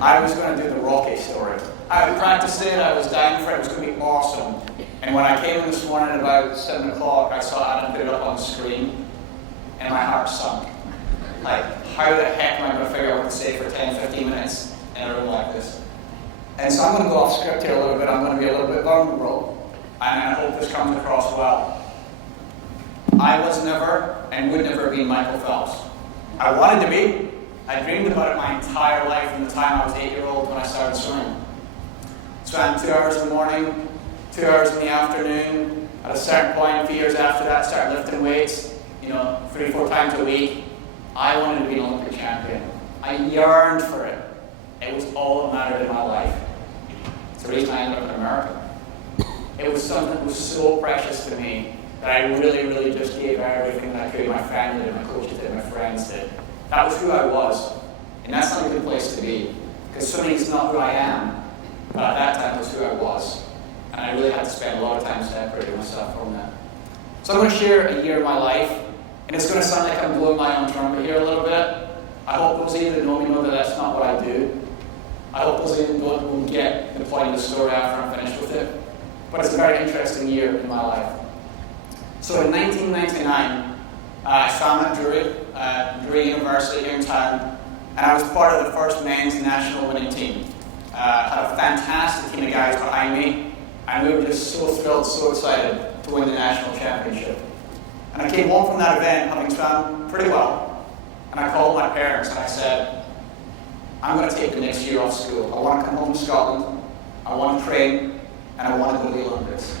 I was going to do the Rocky story. I had practiced it, I was dying for it, it was going to be awesome. And when I came in this morning at about 7 o'clock, I saw Adam put it up on the screen, and my heart sunk. Like, how the heck am I going to figure out what to say for 10, 15 minutes in a room like this? And so I'm going to go off script here a little bit. I'm going to be a little bit vulnerable, and I hope this comes across well. I was never, and would never be Michael Phelps. I wanted to be. I dreamed about it my entire life from the time I was 8-year-old when I started swimming. Swam 2 hours in the morning, 2 hours in the afternoon. At a certain point, a few years after that, started lifting weights, 3-4 times a week. I wanted to be an Olympic champion. I yearned for it. It was all that mattered in my life. It's the reason I ended up in America. It was something that was so precious to me that I really, really just gave everything that I could. My family did, my coaches did, my friends did. That was who I was. And that's not a good place to be. Because swimming is not who I am. But at that time, it was who I was. And I really had to spend a lot of time separating myself from that. So I'm going to share a year of my life. And it's going to sound like I'm blowing my own trumpet here a little bit. I hope those of you that know me know that that's not what I do. I hope those of you that don't will get the point of the story after I'm finished with it. But it's a very interesting year in my life. So in 1999, I swam at Drury University here in town, and I was part of the first men's national winning team. Had a fantastic team of guys behind me, and we were just so thrilled, so excited to win the national championship. And I came home from that event having swam pretty well, and I called my parents and I said, I'm going to take the next year off school. I want to come home to Scotland, I want to train, and I want to go to the Olympics.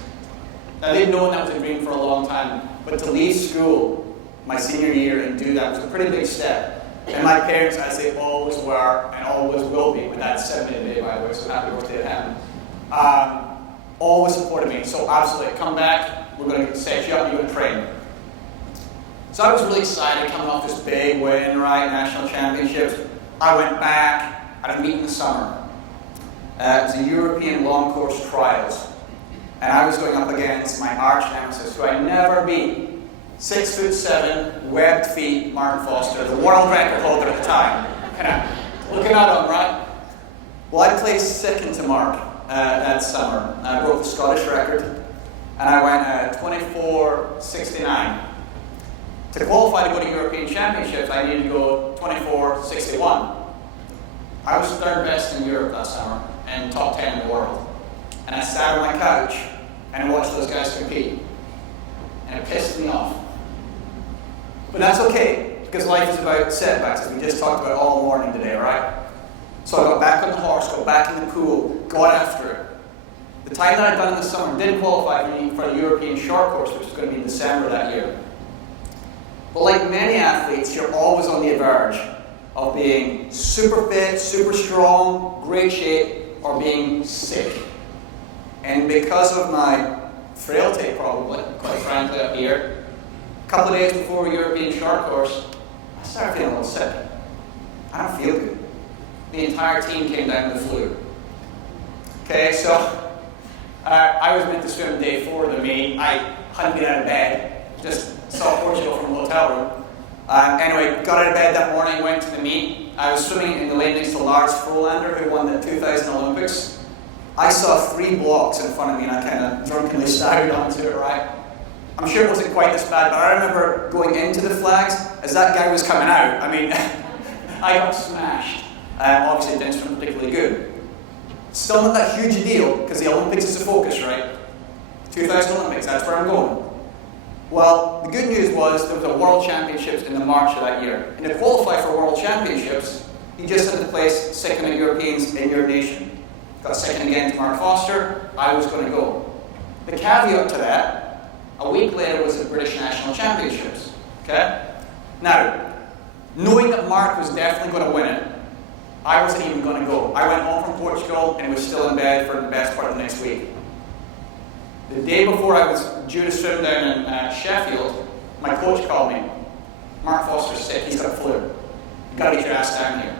Now they'd known that was a dream for a long time, but to leave school my senior year and do that was a pretty big step. And my parents, as they always were, and always will be, my dad's 70 today, by the way, so happy birthday to him, always supported me. So absolutely, come back, we're going to set you up, you're going to train. So I was really excited coming off this big win, right, national championships. I went back at a meet in the summer. It was the European long course trials. And I was going up against my arch nemesis, who I never beat. 6'7", webbed feet, Mark Foster, the world record holder at the time. Looking at him, right? Well, I placed second to Mark that summer. I broke the Scottish record, and I went 24.69. To qualify to go to European Championships, I needed to go 24.61. I was third best in Europe that summer, and top 10 in the world. And I sat on my couch and I watched those guys compete. And it pissed me off. But that's okay, because life is about setbacks, as we just talked about all morning today, right? So I got back on the horse, got back in the pool, got after it. The time that I'd done in the summer did qualify for the European short course, which was going to be in December that year. But like many athletes, you're always on the verge of being super fit, super strong, great shape, or being sick. And because of my frailty, probably, quite frankly, up here, a couple of days before the European short course, I started feeling a little sick. I don't feel good. The entire team came down with the flu. Okay, so I was meant to swim day 4 of the meet. I hadn't been out of bed, just saw Portugal from the hotel room. Anyway, got out of bed that morning, went to the meet. I was swimming in the lane next to Lars Frolander, who won the 2000 Olympics. I saw 3 blocks in front of me, and I kind of drunkenly staggered onto it, right? I'm sure it wasn't quite this bad, but I remember going into the flags as that guy was coming out. I mean, I got smashed. Obviously, it didn't swim particularly good. Still not that huge a deal, because the Olympics is the focus, right? 2000 Olympics, that's where I'm going. Well, the good news was there was a World Championships in the March of that year. And to qualify for World Championships, you just had to place second at Europeans in your nation. Got second again to Mark Foster, I was going to go. The caveat to that, a week later was the British National Championships. Okay? Now, knowing that Mark was definitely going to win it, I wasn't even going to go. I went home from Portugal and was still in bed for the best part of the next week. The day before I was due to swim down in Sheffield, my coach called me. Mark Foster's sick, he's got a flu. You've got to get your ass down here.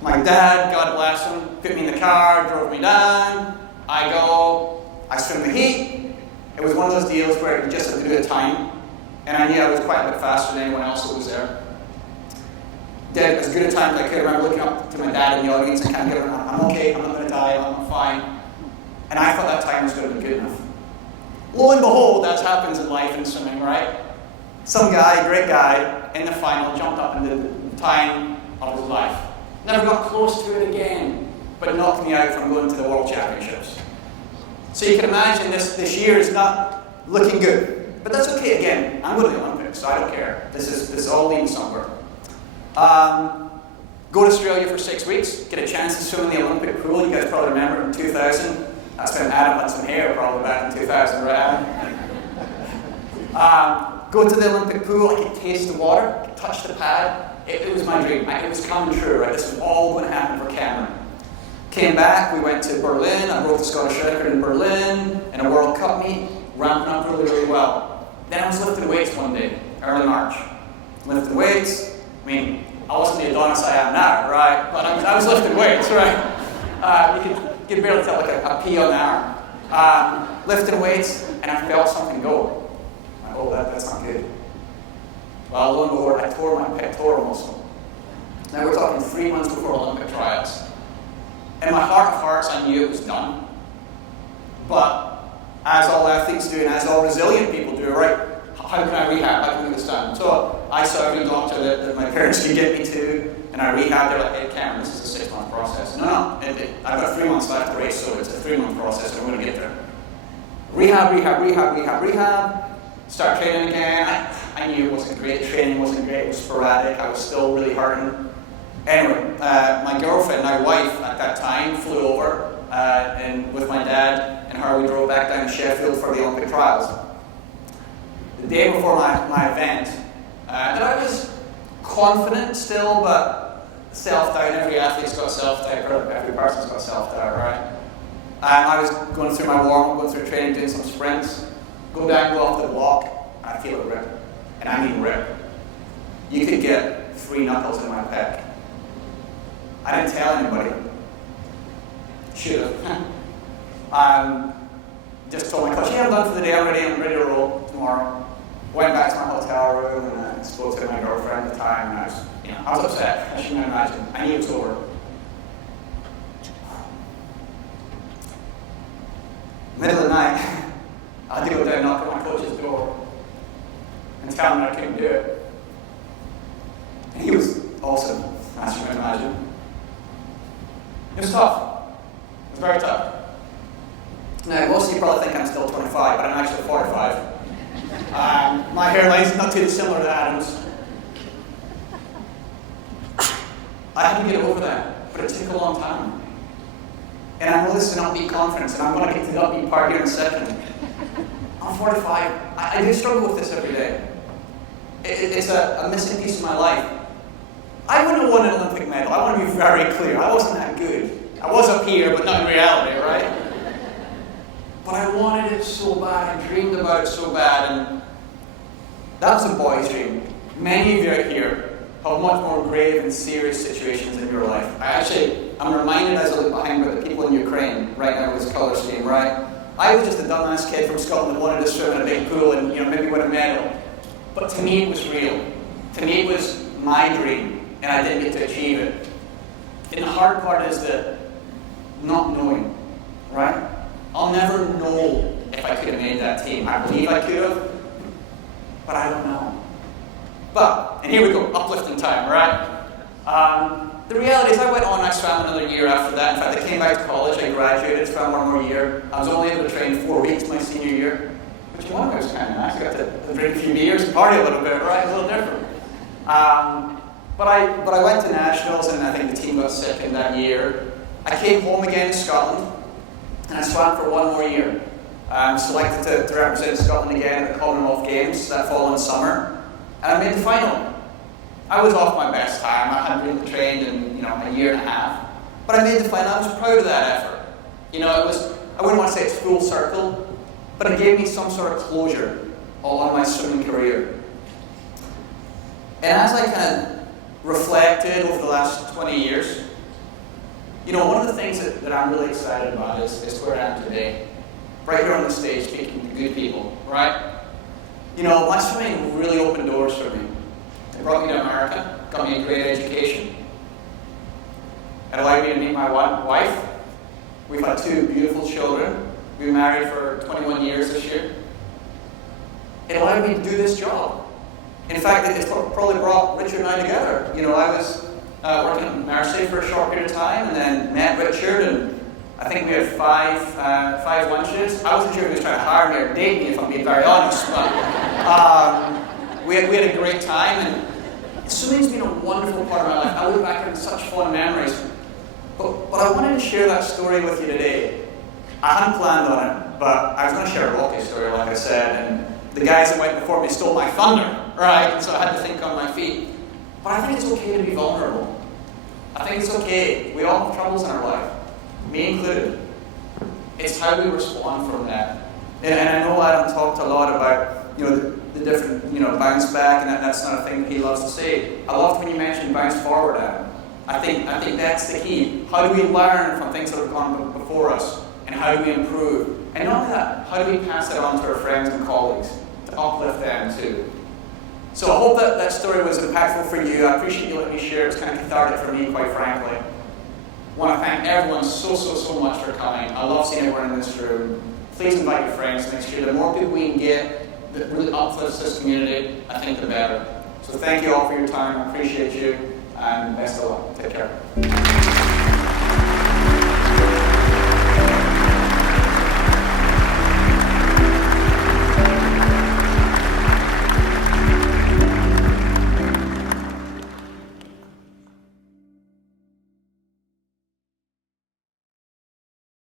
My dad, God bless him, put me in the car, drove me down. I go, I swim the heat. It was one of those deals where you just had to do a time. And I knew I was quite a bit faster than anyone else that was there. Did as good a time as I could. I remember looking up to my dad in the audience. I can't give it. I'm okay. I'm not going to die. I'm fine. And I thought that time was going to be good enough. Lo and behold, as happens in life and swimming, right? Some guy, great guy, in the final jumped up and did the time of his life. Never got close to it again, but knocked me out from going to the World Championships. So you can imagine this year is not looking good. But that's okay, again. I'm going to the Olympics, so I don't care. This is all leading somewhere. Go to Australia for 6 weeks, get a chance to swim in the Olympic pool. You guys probably remember in 2000. That's when Adam had some hair, probably back in 2000, right, Adam? Go to the Olympic pool, I could taste the water, I could touch the pad. It was my dream. It was coming true, right? This was all going to happen for Cameron. Came back, we went to Berlin. I broke the Scottish record in Berlin in a World Cup meet, ramping up really, really well. Then I was lifting weights one day, early March. Lifting weights. I mean, I wasn't the Adonis I am now, right? But I was lifting weights, right? You could barely tell like a pee on the arm. Lifting weights, and I felt something go. Oh, that's not good. Well, lo and behold, I tore my pectoral muscle. Now we're talking 3 months before Olympic trials. In my heart of hearts, I knew it was done. But as all athletes do, and as all resilient people do, right? How can I rehab? How can I get this done? So I saw every doctor that my parents could get me to, and I rehabbed. They're like, hey, Cameron, this is a 6-month process. No, I've got 3 months left to race, so it's a 3-month process, and I'm going to get there. Rehab. Start training again. I knew it wasn't great. Training wasn't great. It was sporadic. I was still really hurting. Anyway, my girlfriend, my wife at that time, flew over and with my dad and her, we drove back down to Sheffield for the Olympic trials. The day before my event, and I was confident still, but self-doubt. Every athlete's got self-doubt, or every person's got self-doubt, right? I was going through my warm-up, going through training, doing some sprints. Go off the block, I feel it rip. And I mean rip. You could get 3 knuckles in my pec. I didn't tell anybody. Should have. Just told my coach, yeah, I'm done for the day, I'm ready to roll tomorrow. Went back to my hotel room and I spoke to my girlfriend at the time, and I was upset, as you can imagine. I knew it was over. Middle of the night, I had to go down and knock on my coach's door and tell him that I couldn't do it. And he was awesome, as you can imagine. It was tough. It was very tough. Now, most of you probably think I'm still 25, but I'm actually 45. My hairline's not too dissimilar to Adam's. I had to get over that, but it took a long time. And I know this is an upbeat conference, and I'm going to get to the upbeat part here in a second. I'm 45. I do struggle with this every day. It's a missing piece of my life. I wouldn't have won an Olympic medal. I want to be very clear. I wasn't that good. I was up here, but not in reality, right? But I wanted it so bad. I dreamed about it so bad. And that was a boy's dream. Many of you out here have much more grave and serious situations in your life. I'm reminded as I look behind me the people in Ukraine right now with this colour scheme, right? I was just a dumbass kid from Scotland that wanted to swim in a big pool and maybe win a medal. But to me it was real. To me it was my dream, and I didn't get to achieve it. And the hard part is the not knowing, right? I'll never know if I could have made that team. I believe I could have, but I don't know. But, and here we go, uplifting time, right? The reality is I went on, I swam another year after that. In fact, I came back to college, I graduated, swam one more year. I was only able to train 4 weeks my senior year, which in one way was kind of nice. I got to drink a few beers and party a little bit, right? A little different. But I went to nationals, and I think the team got sick in that year. I came home again to Scotland, and I swam for 1 more year. I was selected to represent Scotland again at the Commonwealth Games that following summer, and I made the final. I was off my best time. I hadn't really trained in a year and a half, but I made the final. I was proud of that effort. It was, I wouldn't want to say it's full circle, but it gave me some sort of closure on my swimming career. And as I kind of reflected over the last 20 years, one of the things that I'm really excited about is where I am today. Right here on the stage, speaking to good people, right? My swimming really opened doors for me. It brought me to America, got me a great education. It allowed me to meet my wife. We've had 2 beautiful children. We've been married for 21 years this year. It allowed me to do this job. In fact, it's probably brought Richard and I together. You know, I was working at Marseille for a short period of time, and then met Richard, and I think we had 5 lunches. I wasn't sure if he was trying to hire me or date me, if I'm being very honest, but we had a great time, and swimming's been a wonderful part of my life. I look back on such fond memories. But I wanted to share that story with you today. I hadn't planned on it, but I was going to share a rocky story, like I said, and the guys that went before me stole my thunder, right? So I had to think on my feet. But I think it's okay to be vulnerable. I think it's okay. We all have troubles in our life, me included. It's how we respond from that. And I know Adam talked a lot about, the different, bounce back, and that's not a thing that he loves to say. I loved when you mentioned bounce forward, Adam. I think that's the key. How do we learn from things that have gone before us? And how do we improve? And not only that, how do we pass that on to our friends and colleagues to uplift them too? So I hope that story was impactful for you. I appreciate you letting me share. It was kind of cathartic for me, quite frankly. I want to thank everyone so much for coming. I love seeing everyone in this room. Please invite your friends next year. The more people we can get that really uplifts this community, I think the better. So thank you all for your time. I appreciate you. And best of luck. Take care.